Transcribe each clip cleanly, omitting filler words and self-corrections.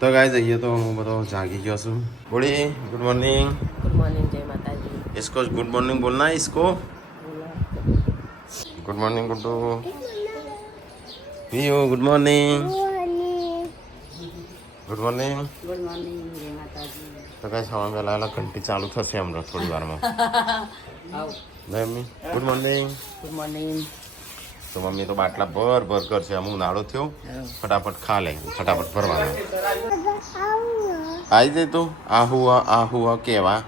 તો ગાય જઈએ તો હું બધો જાગી ગયો છું બોલી गुड मॉर्निंग जय माता दी। इसको गुड मॉर्निंग बोलना है इसको गुड मॉर्निंग गुड्डू पियो good morning good morning good morning जय माता दी। तो गाय सवा પહેલા ઘંટી ચાલુ થશે હમણાં થોડી વારમાં आओ mummy good morning good morning. તો મમ્મી તો બાટલા ભર ભર કરશે અમુક નાળો થયો ફટાફટ ખા લે ફટાફટ ભરવાનો આવી જાય તું આ હુઆ કેવા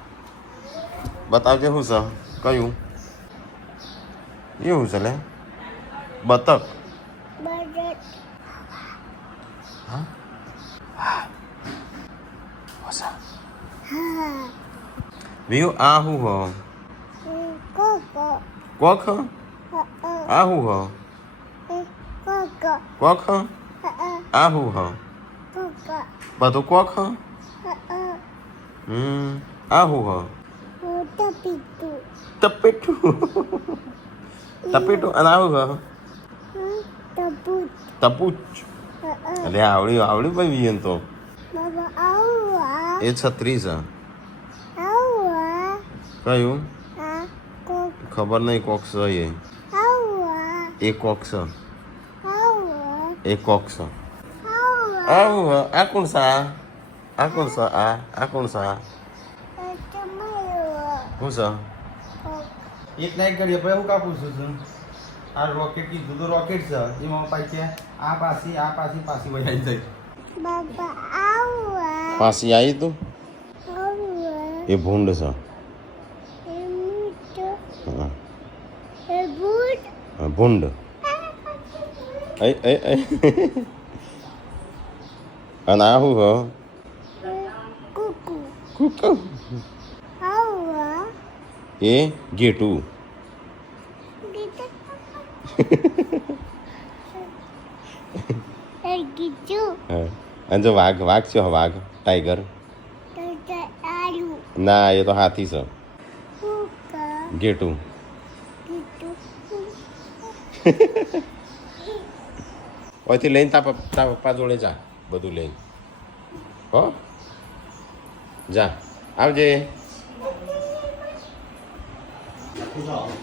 બતાવજે શું છે કયું એવું છે લે બતક હા વીયુ આ હું હો કોખ આ હું હો કોખ આ હું હો બધું કોખ આ હું હો તપેટું તપેટું અને આવું હો તપૂચ અરે આવડ્યું આવડ્યું ભાઈ વિયન તો એ 36 છે કયું ખબર નહીં કોક છે એ કોક છે એ કોક છે આવું હો આ કોણ છે આ કોણ છે આ કોણ છે શું છે એક નાઈટ કરીએ પછી હું કાપું છું આ રોકેટ કીધું તો રોકેટ છે એમાં પાછી આ પાછી વહી જાય પાછી આવી તું એ ભૂંડ છે હા ભૂંડ અને આ શું હો કુકુ એ ગેટું અને જો વાઘ વાઘ છે વાઘ ટાઈગર ના એ તો હાથી છે ગેટું ઓયથી લઈને તા પપ્પા જોડે જા બધું લઈને હો જા આવજે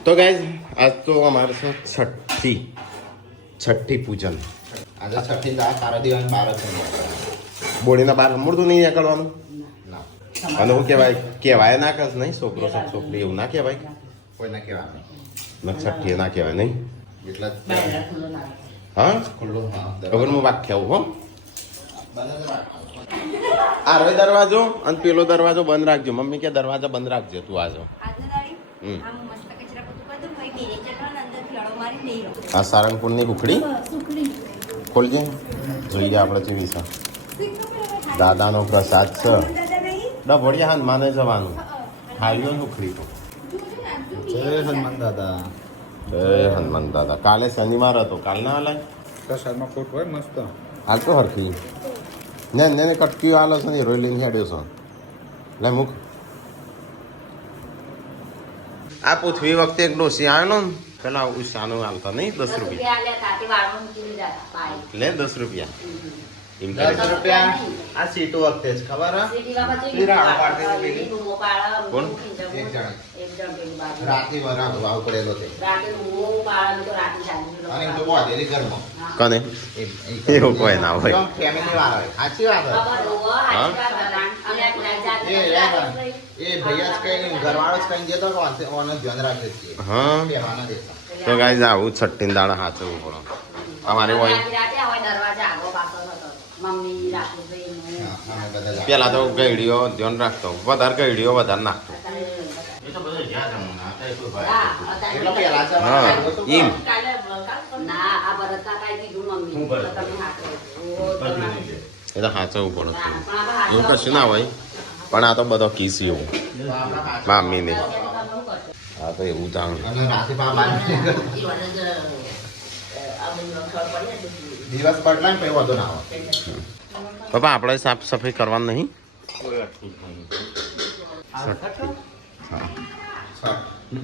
તો ગાઈઝ આજ તો અમારે છે છઠ્ઠી પૂજન આજે છઠ્ઠી તારા દિવસ 12 બોડીના બહાર મળતું નહીં નીકળવાનું અને હું કહેવાય ના કર નહીં છોકરો છે છોકરી એવું ના કહેવાય કોઈને કહેવાનું છઠ્ઠી ના કહેવાય નહીં એટલે હા ખુલ્લું હા ખબર હું વાક્ય આવું હો આ રે દરવાજો અને પેલો દરવાજો બંધ રાખજો મમ્મી કે દરવાજો બંધ રાખજે તું આજો આ સારંગપુરની ઉખડી ખોલજે જોઈએ આપણે જેવી છે દાદાનો પ્રસાદ છે ડભોડિયા હાથ માને જવાનું હાઈવે ઉખડી તો જય હનુમાન દાદા જય હનુમાન દાદા કાલે શનિવાર હતો કાલ ના હાલાય પ્રસાદમાં ફોટ હોય મસ્ત હાલ તો હરખી ને કટકી હાલો છે ને રોઈ લઈને હેડ્યો છે લે મુખ આ પૃથ્વી વખતે એક ડોસી આવ્યો ને પેલા ઉષાનું હાલતા નહીં 10 રૂપિયા લે 10 રૂપિયા એમ કરે 10 રૂપિયા આ સીટો વખતે જ ખબર કોણ રાતે વરાળો ભાવ પડેલો છે અને એમ તો બોધેલી ઘરમાં કને એવું કોઈ ના હોય ફેમિલી વાળા હોય સાચી વાત એ ભૈયા જ કઈ ઘરવાળો જ કઈ દેતો ઓનો ધ્યાન રાખે છે હા કહેવાના દેતા તો ગાઈઝ આવું છઠ્ઠી દાડા હાચવું પડે અમારે હોય પેલા તો ગઈડીઓ ધ્યાન રાખતો વધારે ગઈડીઓ વધારે નાખતો એ તો બધું જ્યાં જમવાના હતા એટલું ભાઈ એટલે પેલા છે હા એમ એ તો હાચવું પડે એવું કશું ના હોય પણ આ તો બધો કિસ એવું મામીને હા તો એવું જાણું અને રાતે બાબા દિવસ પડલા ને પછી વધુ ના આવે પપ્પા આપણે સાફ સફાઈ કરવાનું નહીં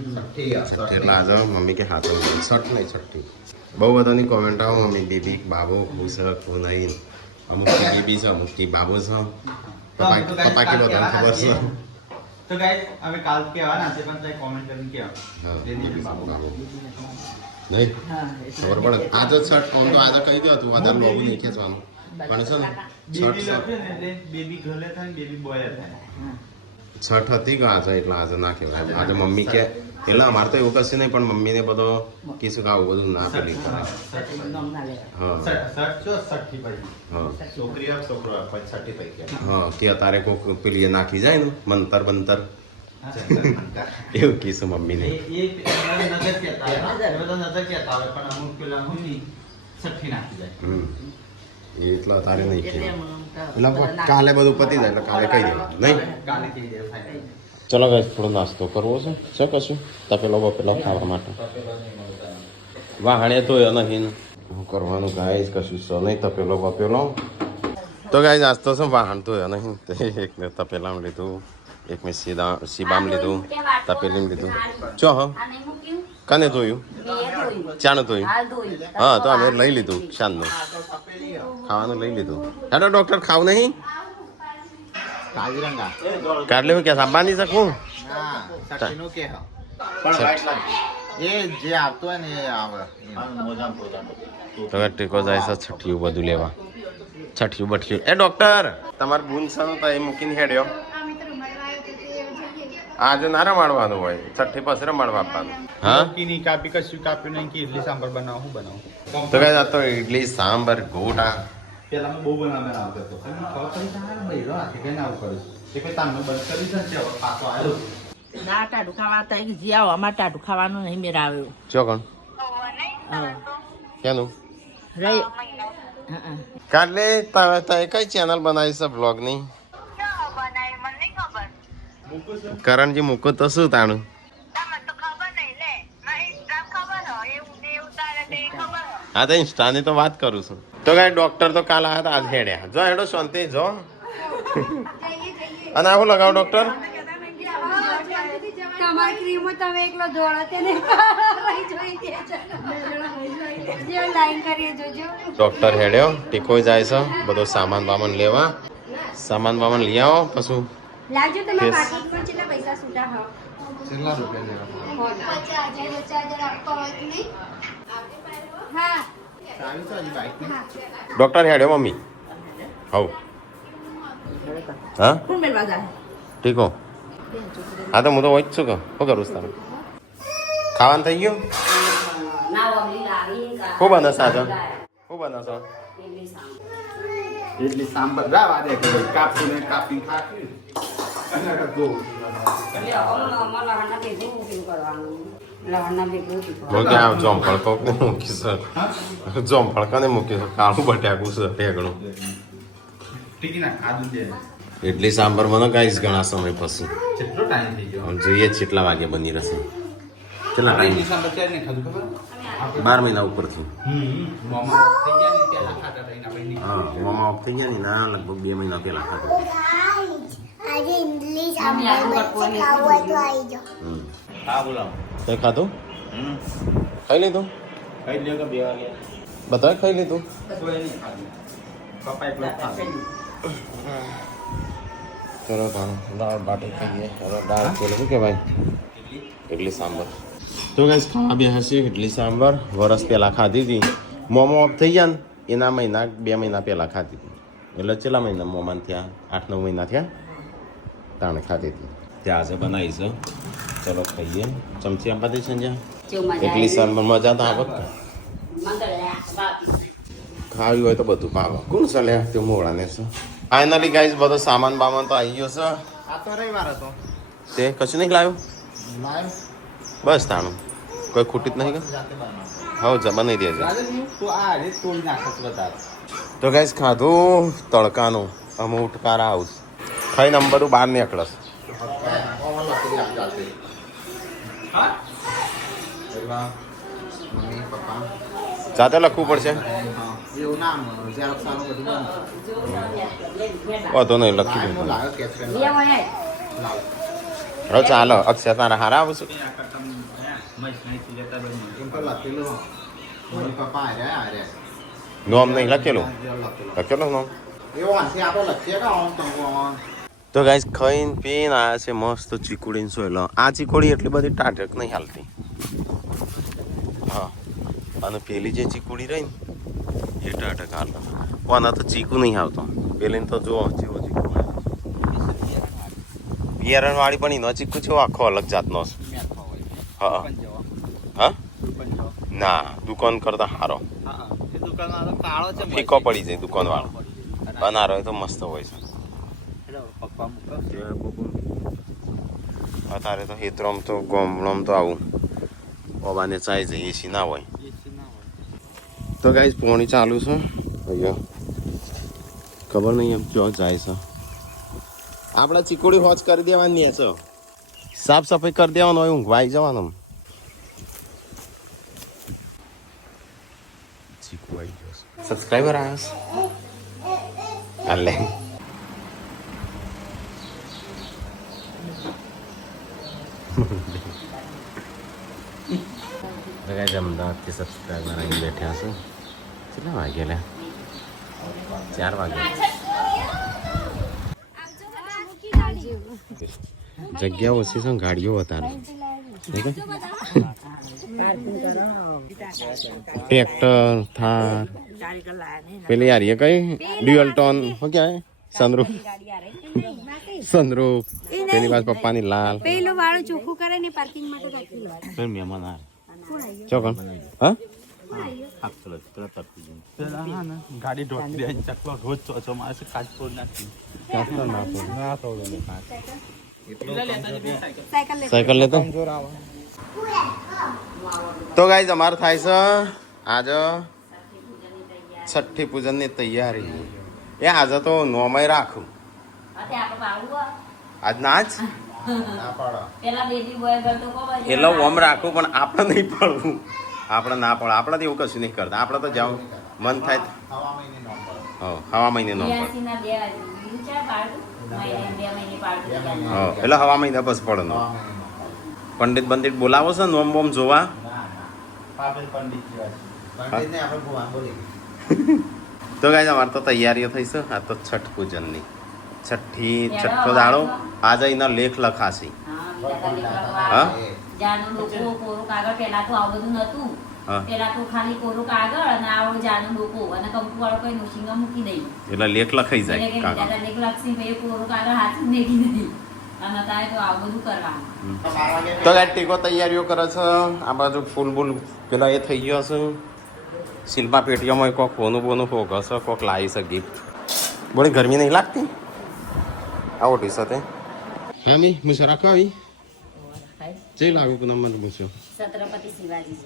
છઠ્ઠી એટલે આજે મમ્મી કે હાથો છઠ નહીં છઠ્ઠી બહુ બધાની કોમેન્ટ આવો મમ્મી દીદી બાબો ખુશ ખુશ નહીં અમુકથી બેબી છે અમુકથી બાબો છે પપ્પા કેટલો તને ખબર છે તો ગાઈસ હવે કાલ કહેવાના છે પણ તમે કોમેન્ટ કરીને કહેવા હા બેબી બાબુ નહીં ખબર પડે આજે શર્ટ કોણ તો આજે કહી દો તું વધારે લોબુ નહીં ખેંચવાનું પણ છે ને બેબી લખે ને એટલે બેબી ગર્લ થાય ને બેબી બોય થાય છઠ હતી કે આજે એટલે આજે ના કહેવાય આજે મમ્મી કે એટલે અમારે તો એવું કશું નહીં પણ મમ્મીને બધો કીશું કે આવું બધું ના પેલી કરે હા છોકરીઓ છોકરો પછી સર્ટિફાઈડ હા કે અત્યારે કોઈક પેલી નાખી જાય ને મંતર બંતર એવું કીશું મમ્મીને નજર કહેતા હોય પણ અમુક પેલા મમ્મી સઠ્ઠી નાખી જાય એટલે તારે નહીં કહેવાય એટલે કાલે બધું પતી જાય એટલે કાલે કહી દેવાનું નહીં કાલે કહી દે ફાઇનલ ચલો ગાઈસ થોડો નાસ્તો કરવો છે શું કશું તપેલો બપેલો ખાવા માટે વાહણે તો નહીં શું કરવાનું ગાઈસ કશું છે નહીં તપેલો બપેલો તો ગાઈસ નાસ્તો છે વાહણ તો નહીં એકને તપેલામાં લીધું એક મેં સીબામ લીધું તપેલીમાં લીધું ચો હા કને ધોયું ચાનું ધોયું હા તો અમે લઈ લીધું શાનનું ખાવાનું લઈ લીધું હેલો ડોક્ટર ખાવ નહીં કાજીરંગા કાઢ લેવું કે સાંભાની શકું હા સઠ્ઠીનું કે પણ વાઈટ લાગે એ જે આવતો હોય ને એ આવે તો ટીકો જાય છે છઠ્ઠીયું બધું લેવા છઠ્ઠીયું બઠ્ઠીયું એ ડોક્ટર તમારે બૂન છે તો એ મૂકીને હેડ્યો આજે ના રમાડવાનું હોય છઠ્ઠી પછી રમાડવા આપવાનું હા ની કાપી કશું કાપ્યું નહીં કે ઇડલી સાંભાર બનાવું હું બનાવું તો કઈ આ તો ઇડલી સાંભાર ગોટા પેલા મેં બહુ બનાવવા આવતો હતો ખબર પડી જાય બૈરો હાથે કઈ આવું કરું એ કઈ તામને બંધ કરી દે છે હવે પાછો આવ્યો ના ટાઢું ખાવા હતા કે જી આવો અમારે ટાઢું ખાવાનું નહીં મેળ આવ્યો ચો કોણ કેનું રહી કાલે તમે કઈ ચેનલ બનાવી છે બ્લોગની કરણજી મૂકો તો શું તાણું હા તો ઇન્સ્ટાની તો વાત કરું છું તો કઈ ડોક્ટર તો કાલ આવ્યા હતા આજ હેડ્યા જો હેડો શાંતિ જો અને આવું લગાવો ડોક્ટર તમારી ક્રીમો તમે એકલો જોડો તેને લાઈન કરીએ જોજો ડોક્ટર હેડ્યો ટીકો જાય છે બધો સામાન બામાન લેવા સામાન બામાન લઈ આવો પછી લાગજો તમે Yes. પાકીટમાં કેટલા પૈસા છૂટા હો કેટલા રૂપિયા લેવા 50,000 આપવા હોય તો નહીં હા સારું છે હજી બાઈક ડોક્ટર હેડ્યો મમ્મી હવ હા કોણ મેળવા જાય ટીકો હા તો હું તો હોય જ છું કે શું કરું છું તારે ખાવાનું થઈ ગયું ખૂબ બને સાચો ખૂબ બને છો ઇડલી સાંભાર રાવા દે કે કાપી ને કાપી ખાકી અને દો હું ક્યાં જોમફળ કોકને મૂકી છે જોમફળ કને મૂકી છે કાળું બટાકું છે ઢેગણું ઠીક ના ખાધું છે ઇડલી સાંભાર મને ગાઈશ ઘણા સમય પછી કેટલો ટાઈમ થઈ ગયો હવે જોઈએ કેટલા વાગે બની રહેશે કેટલા ટાઈમ ઇડલી સાંભાર ક્યારે નહીં ખાધું ખબર 12 મહિના ઉપરથી મોમાં થઈ ગયા ને ત્યાં ખાતા થઈને આપણે હા મોમાં ઓફ થઈ ગયા ને ના લગભગ 2 મહિના પહેલા ખાધું આજે ઇંગ્લિશ આપણે ખાવું હોય તો આવી જાઓ હા બોલાવો તે ખાધું ખાઈ લીધું કઈ લ્યો કે 2 વાગે બધાએ ખાઈ લીધું કોઈ નહીં ખાધું પપ્પા એકલો ખાધું ચલો ભાણું દાળ બાટી ખાઈએ હવે દાળ પેલું શું કહેવાય ઇડલી સાંભાર તો ગાઈસ ખાવા બે હશે ઇડલી સાંભાર વરસ પહેલાં ખાધી હતી મોમો ઓફ થઈ ગયા ને એના મહિના 2 મહિના પહેલાં ખાધી હતી એટલે છેલ્લા મહિના મોમાન થયા 8-9 મહિના થયા તાણે ખાધી હતી ત્યાં આજે બનાવી છે ચલો ખાઈએ ચમચી આપવા દે સંજ્યા ઇડલી સાંભાર મજા તો આવે ખાવી હોય તો બધું ભાવે કોણ ચાલે તે મોડાને છે ફાઇનલી ગાઈસ બધો સામાન બામાન તો આવી ગયો છે આ તો રવિવાર હતો તે કશું નહીં લાવ્યો લાવ બસ તાણું કોઈ ખૂટી જ નહીં કે જાતે બનાવ હવે જમા નહીં દેજો તો આ રે તોડી નાખસ વધારે તો ગાઈસ ખાધું તડકાનું અમે ઉઠકારા હાઉસ ખાઈ નંબર બહાર નીકળસ મમ્મી પપ્પા જાતે લખવું પડશે એવું નામ ઝેરોક્સ આનું બધું વાંધો નહીં લખી બંધ દઉં લાવ્યો કેચ પેન લાવ હવે ચાલો અક્ષય તારા હારા આવશું એમ તો લખેલું મમ્મી પપ્પા આ રહ્યા નોમ નહીં લખેલું લખેલું લખેલું નોમ એવો આથી આપણે લખીએ કે આમ તો તો ગાઈસ ખાઈને પીને આવ્યા છે મસ્ત ચીકુડીને સોયલો. આ ચીકુડી એટલી બધી ટાટક નહીં હાલતી. હા, અને પેલી જે ચીકુડી રહી ને એ ટાટક હાલતો. પણ આ તો ચીકુ નહીં આવતો. પેલીને તો જો જેવો ચીકુ બિયારણ વાળી પણ એનો ચીકુ છે આખો અલગ જાતનો છે. હા હા ના, દુકાન કરતા સારો. ફીકો પડી જાય દુકાન વાળો. બનારો એ તો મસ્ત હોય છે. અત્યારે તો હેતરોમ તો ગોમડોમ તો આવું ઓબાને ચાઈ જાય એસી ના હોય. તો ગાઈસ પોણી ચાલુ છે અહીંયા. ખબર નહીં એમ ક્યાં જાય છે. આપણે ચીકુડી હોજ કરી દેવાની છે. સાફ સફાઈ કરી દેવાનો હોય, ઊંઘવા આવી જવાનું. ચીકુ આવી ગયો. સબસ્ક્રાઈબર આવ્યો છે. અલે અમદાવાદથી સબસ્ક્રાઈબર આવી બેઠ્યા છે. કેટલા વાગ્યા લે? 4 વાગ્યા. જગ્યા ઓછી છે, ગાડીઓ વધારે. ટ્રેક્ટર, થાર, પેલી યાર એ કઈ ડ્યુઅલ ટોન શું કહેવાય? સનરૂફ. પેલી પાસે પપ્પાની લાલ. પેલો વાળો ચોખ્ખું કરે ને પાર્કિંગ માટે રાખી લો. મહેમાન આ ચોકન હા ગાડી ઢોકી દે ચકલો રોજ ચોચો મારે કાચ તોડ નાખી. સાયકલ લેતો. તો ગાઈઝ અમારે થાય છે આજે છઠ્ઠી પૂજનની તૈયારી. એ આજે તો નોમાય રાખું. આજ ના જ એટલે ઓમ રાખું, પણ આપણે નહીં પડવું. આપણે ના પડે. આપણે તો એવું કશું નહીં કરતા. આપણે તો જાવ મન થાય હવા મહિને નો પડે. એટલે હવા મહિને બસ પડે નો. પંડિત બંડિત બોલાવો છે નોમ બોમ જોવા. તો ગાઈઝ અમારે તો તૈયારીઓ થઈ છે. આ તો છઠ પૂજનની છઠ્ઠો દાડો. આજે એનો લેખ લખાશે. હા એટલે લેખ લખાઈ જાય. તો ગાઈઝ ટીકો તૈયારીઓ કરે છે. આ બાજુ ફૂલ બુલ પેલા એ થઈ ગયો છે. શિલ્પા પેટીઓમાં કોક ફોનું બોનું ફોગસ કોક લાવી છે ગિફ્ટ. બોલી ગરમી નહીં લાગતી? આવો ટી સાથે હા મી મુસો રાખો આવી જઈ લાગુ કે નંબર પૂછ્યો. છત્રપતિ શિવાજી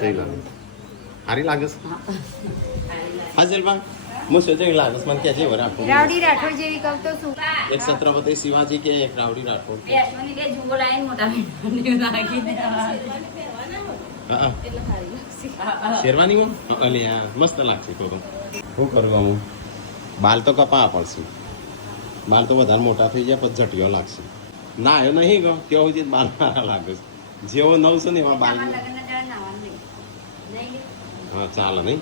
જઈ લાગુ સારી લાગે છે. હા શિલ્પા મુસો જઈ લાગે છે. મને ક્યાં જેવો રાખો. રાવડી રાઠોડ જેવી કહું તો શું? એક છત્રપતિ શિવાજી કે એક રાવડી રાઠોડ. શેરવાની અલે મસ્ત લાગશે. તો શું કરવું આવું? બાલ તો કપા પડશે. બાલ તો વધારે મોટા થઈ જાય પછી ઝટીઓ લાગશે. ના એ નહીં ગયો ત્યાં સુધી બાલ સારા લાગે છે. જેવો નવ છે ને એવા બાલ. હા ચાલે નહીં.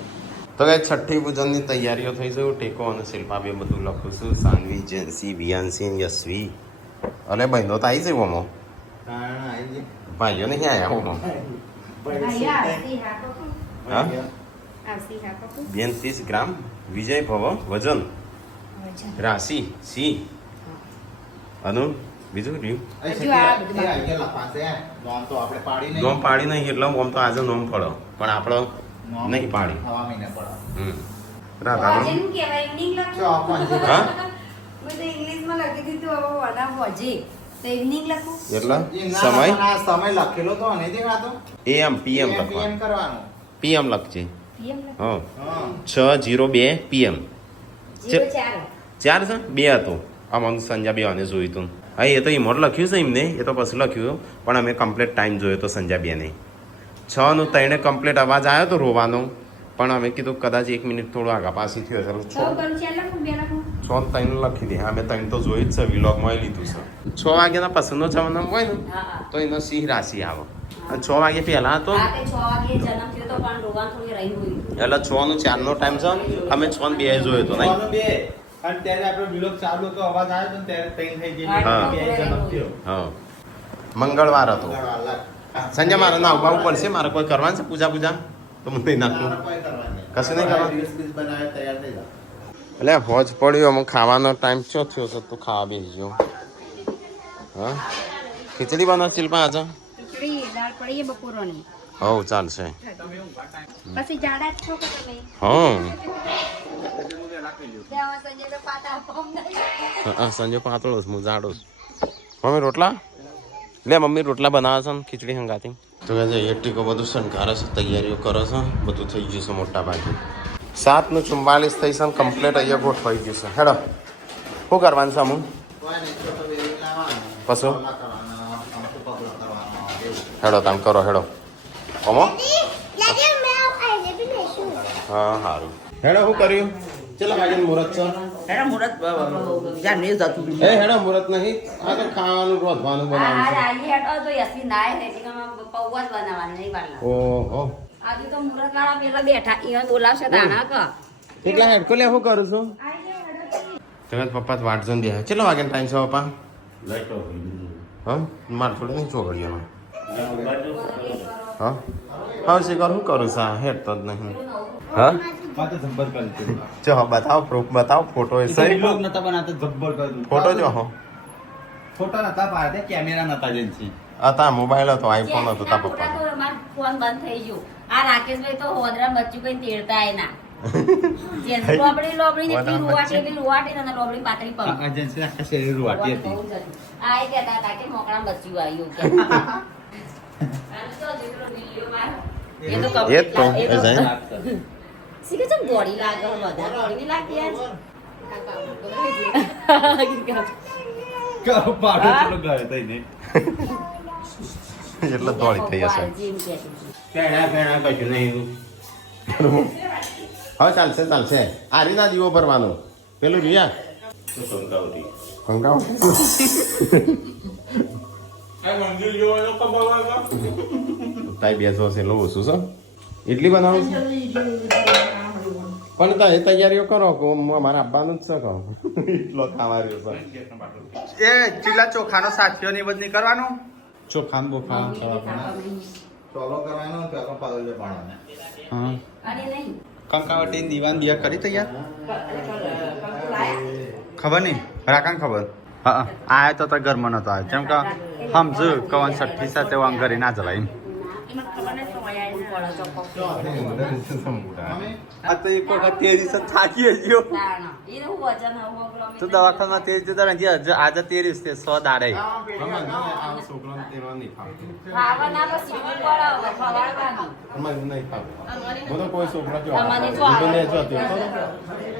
તો કઈ છઠ્ઠી પૂજનની તૈયારીઓ થઈ જવું. ટેકો અને શિલ્પા બે બધું લખું છું. સાનવી, જેન્સી, વિયાન્સી, યશવી. અલે બહેનો તો આવી જાય ઓમો. ભાઈઓ નહીં આવ્યા ઓમો. હા બેન 30 ગ્રામ. વિજય ભવ વજન. રાશિ સી. અનુ બીજું રહ્યું નોમ પાડી નહીં. એટલે આમ તો આજે નોમ પડો પણ આપણો નહીં પાડી. રાધા એટલે સમય લખેલો તો અને દેખાતો એમ પીએમ લખવાનું. પીએમ લખજે. હા 6:02 PM. 4 છે 2 હતો. આમ સંજા બે અને જોયું હતું. હા એ તો ઇમોર લખ્યું છે એમને. એ તો પછી લખ્યું પણ અમે કમ્પ્લીટ ટાઈમ જોયો તો સંજા બેને. 6 નું 3 કમ્પ્લીટ અવાજ આવ્યો તો રોવાનો. પણ અમે કીધું કદાચ 1 મિનિટ થોડું આગા પાછી થયો ચાલો છ ત્રણ લખી દે અમે ત્રણ તો જોઈ જ છે વિલોગમાં લીધું છે 6 વાગ્યાના પસંદનો જમાનામાં હોય ને તો એનો સિંહ રાશિ આવે અને 6 વાગે પહેલા હતો એટલે 6 નું 4 નો ટાઈમ છે અમે 6 ને 2 જોયો તો નહીં અને ત્યારે આપણો વિલોગ ચાલુ હતો અવાજ આવ્યો તો ત્યારે તૈન થઈ ગઈ જન્મ થયો હા મંગળવાર હતો સંજય મારે નાવું પડશે મારે કોઈ કરવાનું છે પૂજા તો હું નહીં નાખું કશું નહીં કરવાનું એટલે હોજ પડ્યો અમુક ખાવાનો ટાઈમ ચો થયો છે તો ખાવા બેસી ગયો હા ખીચડી બનાવ ચીલપા આજે દાળ પડી બપોરોની હવ ચાલશે પછી જાડા જ છો કે તમે હા ત્યાં સંજય તો પાતા ફોમ નહીં સંજય પાતળો છું હું જાડો છું મમ્મી રોટલા લે મમ્મી રોટલા બનાવે છે ને ખીચડી હંગાતી તો કે એ ટીકો બધું શણગારે છે તૈયારીઓ કરે છે બધું થઈ ગયું છે મોટા ભાગે 7:44 થઈ છે કમ્પ્લીટ અહીંયા ગોઠવાઈ ગયું છે હેડો શું કરવાનું છે અમુક પશુ હેડો તમે કરો હેડો ઓમો હા સારું હેડો શું કર્યું ચલો વાગે મુહૂર્ત છે એના મુહૂર્ત જ્યાં નહીં જતું એ હેડો મુહૂર્ત નહીં આ તો ખાવાનું રોધવાનું બનાવવાનું ઓહો કેટલા હેડકો લે શું કરું છું તમે પપ્પા તો વાટ જોઈને બેહે ચલો વાગે ટાઈમ છે પપ્પા હા મારે થોડું નહીં ચોગડીઓનો હા હા શીખર શું કરું છું આ હેડ તો જ નહીં હા જો બતાવો પ્રૂફ બતાવો ફોટો એ સહી વિલોગ નતા બનાવતા જબ્બર કર્યું ફોટો જો હો ફોટો નતા પાડતા કેમેરા નતા જેન્સી હતા મોબાઈલ હતો આઈફોન હતો તા પપ્પા ફોન બંધ થઈ ગયો આ રાકેશભાઈ તો હોદરા બચ્ચું કઈ તેડતા એના જેન્સ લોબડી ને પી રૂવાટી ને લોબડી પાતળી પગ આ જેન્સી આખા શરીર વાટી હતી આ એ કહેતા હતા કે મોકળા બચ્ચું આવ્યું કે એ તો એ તો એ જાય સીધે ચમ બોડી લાગે વધારે બોડી ની લાગતી યાર કા પાડો ચલો ગયો તઈ ને એટલે દોડી થઈ હશે પેણા કશું નહીં હવે ચાલશે આ રીના દીવો ભરવાનો પેલું રિયા તાઈ બેસો છે એટલું ઓછું છે ઇડલી બનાવું છું પણ એ તૈયારીઓ કરો કે મારે આપવાનું જ છે કહો એટલો ખાવાનો છે એ ચીલા ચોખાનો સાથીઓ ની બદલી કરવાનું ચોખાન બોખા ચોલો કરવાનો તો પાડો પાડવાનો હા અને નહીં કંકાવટી દીવાન દિયા કરી તૈયાર ખબર નહીં રાકાન ખબર હા આયા તો ઘરમાં નતો આવ્યો કેમ કે સમજુ કવન સઠ્ઠી સાથે વાંગ ઘરે ના જવાય આ તો એક વખત તે દિવસ થાકી ગયો તો દવાખાનામાં તે જતા રહી આજે તે દિવસ 100 દાડે છોકરાને તેડવા નહીં ખાવતું બધો કોઈ છોકરા જો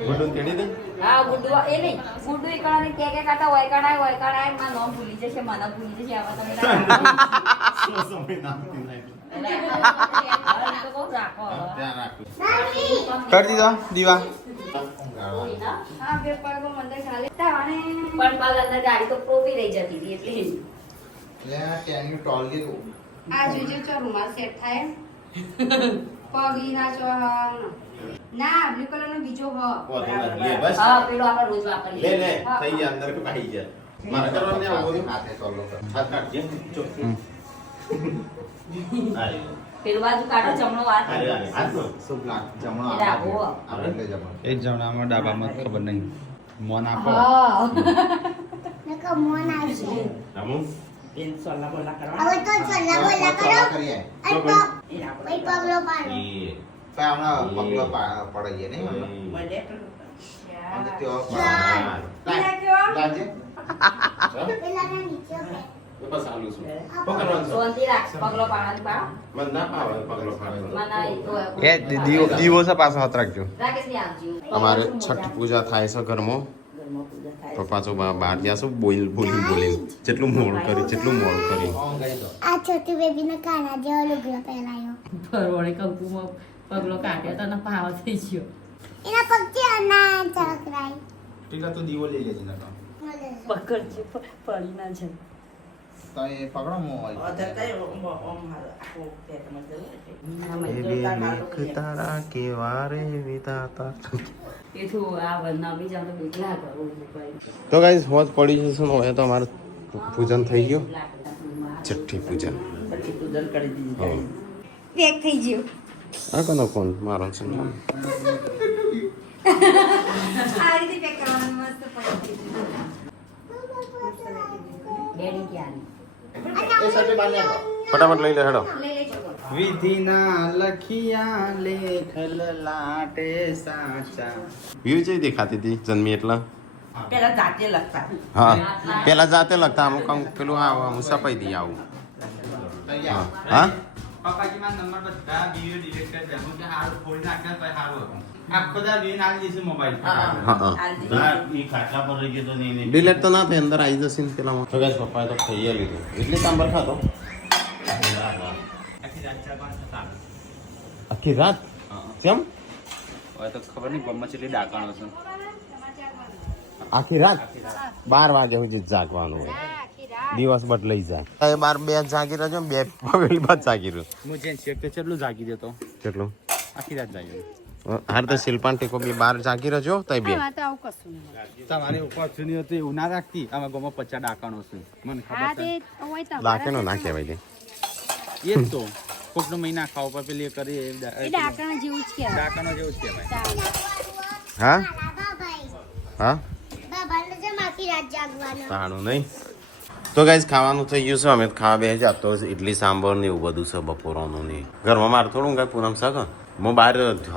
ગુડું તેડી દે હા ગુડુ એ નહીં ગુડુ એકણા કે કાટા હોય કણાય માં નામ ભૂલી જશે મને ભૂલી જશે આવા તમે કરી દીધો દીવા હા બે પડગો મંદર ચાલે તાણે પણ પાલ અંદર ગાડી તો પ્રોપી રહી જતી હતી એટલે લે ટેન્યુ ટોલ ગયો આ જોજો ચો રૂમાલ સેટ થાય પગી ના ચો ના બ્લુ કલર નો બીજો હ બસ હા પેલો આપણે રોજ વાપરીએ લે થઈ ગયા અંદર કે પાઈ ગયા મારે કરવાનું આવું બધું હાથે ચોલો કર હાથ કાઢજે ચો પેલું બાજુ કાઢો જમણો વાત હાથનો શુભ લાગ જમણો રાખો આપણે જમણો એક જમણામાં ડાબામાં ખબર નહીં મોન આપો હા નકા મોન આવશે આમુ એન સોલા બોલા કરવા હવે તો ચલા બોલા કરો કરીએ અને ભાઈ પગલો પાડો તો હમણાં પગલો પડી ગયા નહીં મને અને त्यो લાજે પેલા નીચે બસ આલુ છું શું કરવાનું છે સોંતી રાખ પગલો પાડવાની પાડો મન ના પાવે પગલો પાડો મને એ દીવો છે પાછો હાથ રાખજો રાકેશ ની આવજો અમારે છઠ પૂજા થાય છે ઘરમાં પપ્પા તો બહાર ગયા છો બોલી જેટલું મોડું કર્યું આ છોટી બેબી ને કાના જેવો લુગડો પહેરાયો ફરવાણી કંકુમાં પગલો કાઢ્યો તો ને પાવ થઈ ગયો એના પગથી અના ચકરાય ટીકા તું દીવો લઈ લેજે નકા પકડજો પડી ના છે તો એ પકડો મો તારા કેવા રે વિધાતા એ તો આ વરના બી જાતો બીકલા કરો તો ગાઈસ હોજ પડી જશે ને હવે તો અમારું પૂજન થઈ ગયું છઠ્ઠી પૂજન પછી પૂજન કરી દીધી હા પેક થઈ ગયો આ કોનો ફોન મારો છે આ રીતે પેક કરવાનું મસ્ત પડી ડેડી ક્યાં ફટાફટ લઈ લે હેડો લઈ લે છોકરો વિધિના લખિયા લેખ લાટે સાચા વ્યૂ છે દેખાતી હતી જન્મી એટલા પેલા જાતે લખતા હા પેલા જાતે લખતા અમુક અમુક પેલું હું સપાઈ દઈએ આવું હા હા પપ્પાજી માં નંબર બધા વિડિયો ડિલીટ કરી દે હું કે હારું ફોડી નાખ્યા તો હારું હતું આખો દા વિન આવી જશે મોબાઈલ ડિલેટ તો ના થાય અંદર આવી જશે ને પેલામાં તો ગાઈસ પપ્પાએ તો ખાઈ લીધું એટલે સાંભર ખાતો આખી રાત કેમ હવે તો ખબર નહીં ગમમાં કેટલી ડાકાણો છે આખી રાત 12 વાગ્યા સુધી જાગવાનું હોય દિવસ બદલાઈ જાય 12 જાગી રહ્યો બે પહેલી બાદ જાગી રહ્યો હું જેન ચેક તો કેટલું જાગી દેતો કેટલું આખી રાત જાગી હાર તો શિલ્પાન ટેકો બી 12 જાગી રહ્યો તઈ બે તમારે ઉપર સુની હતી એવું ના રાખતી આમાં ગમમાં 50 ડાકાણો છે મને ખબર છે લાકેનો ના કહેવાય દે એ જ તો કોકનો મહિના ખાવ પર પેલી કરી ડાકણા જેવું જ કહેવાય ડાકાણો જેવું જ કહેવાય હા બાબાભાઈ હા બાબાને જે માખી રાત જાગવાનો તાણું નહીં તો ગાઈસ ખાવાનું થઈ ગયું છે અમે ખાવા બે જ તો ઇડલી સાંભર ને એવું બધું છે બપોરનું ને ઘરમાં મારે થોડું કઈ પૂનમ શાક હું બહાર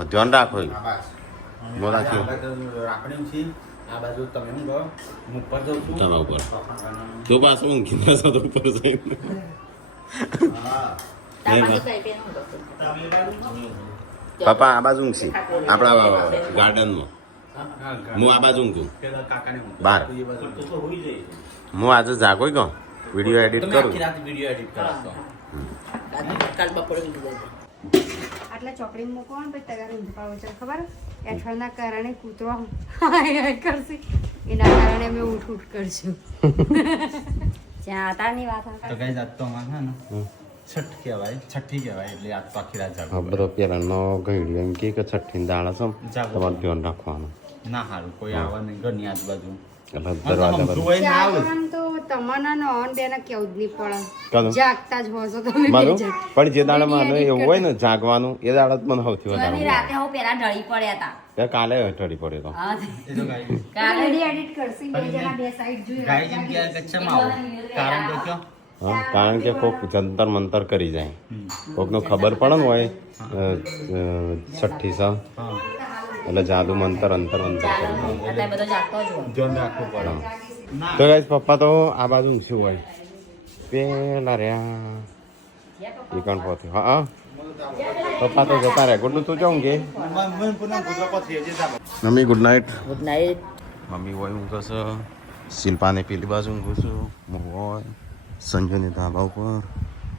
ધ્યાન રાખો હું રાખ્યું રાખણી છે આ બાજુ તમે હું ગયો હું ઉપર જાઉં છું તળાવ ઉપર તો પાછું ઊંઘી ના જતો ઉપર જઈને પપ્પા આ બાજુ ઊંઘશી આપણા ગાર્ડનમાં હું આ બાજુ ઊંઘું કાકાને બાર હું આજે જાગો ગયો વિડીયો એડિટ કરું વિડીયો એડિટ કરાવતો કાલ બપોરે ઊંઘી જાય આટલા ચોકડી મૂકવાનું પછી તગાર ઊંઘ પાવો છે ખબર એઠવાડના કારણે કૂતરો હાય કરશે એના કારણે અમે ઉઠ કરશું જ્યાં તારની વાત તો કઈ જાત તો અમારે છે ને છઠ કહેવાય છઠ્ઠી કહેવાય એટલે આજ તો આખી રાત જાગવું ખબર પેલાનો ગયડ્યો એમ કે છઠ્ઠી દાળ છે જાગો. તમારે ધ્યાન રાખવાનું ના હારું કોઈ આવે નહીં ઘરની આજુબાજુ એટલે દરવાજા બંધ. જોઈ ના આવે જાગવાનું તો તમારા નોન બેના કેવું જ નહીં પડે કਦੋਂ? જાગતા જ હોશો તમે મારું બે જણ. પણ જે દાડે મારે એવું હોય ને જાગવાનું એ દાડે જ મને સૌથી ઘરની વધારે રાતે હું પેલા ઢળી પડ્યા હતા ત્યાં કાલે ઠરી પડ્યો તો હા એ તો ગાય કાલે વિડીયો એડિટ કરશે બે જણા બે સાઈડ જોઈ ગાય જેમ કે કચ્છામાં આવો કારણ તો કયો હા કારણ કે કોક જંતર મંતર કરી જાય કોકનો ખબર પડે ને હોય છઠ્ઠી સા હા એટલે જાદુ મંતર અંતર મંતર કરી જાય અત્યારે બધો જાગતો જ હોય ધ્યાન રાખવું પડે તો ગાઈસ પપ્પા તો આ બાજુ શું હોય પેલા રહ્યા એ કણ પહોંચ્યો હા પપ્પા તો જતા રહ્યા ગુડનું તું જાઉં કે મને પુનઃ કૂતરો પથરી જે જાબો મમ્મી ગુડ નાઇટ ગુડ નાઇટ મમ્મી હોય ઊંઘે છે શિલ્પાને પેલી બાજુ ઊંઘું છું હું હોય સંજયની ધાબા ઉપર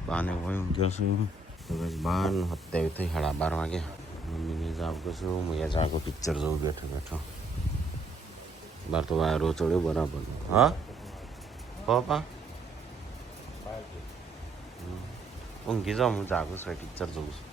બાને હોય ઊંઘ્યો છું તો બસ બાર 7:30 થઈ 12:30 વાગ્યા મમ્મીને જાગું છું હું એ જાગો પિક્ચર જોઉં બેઠો બેઠો બાર તો વાયરો ચડ્યો બરાબર હા પપ્પા ઊંઘી જાઉં હું જાગું છું પિક્ચર જોઉં છું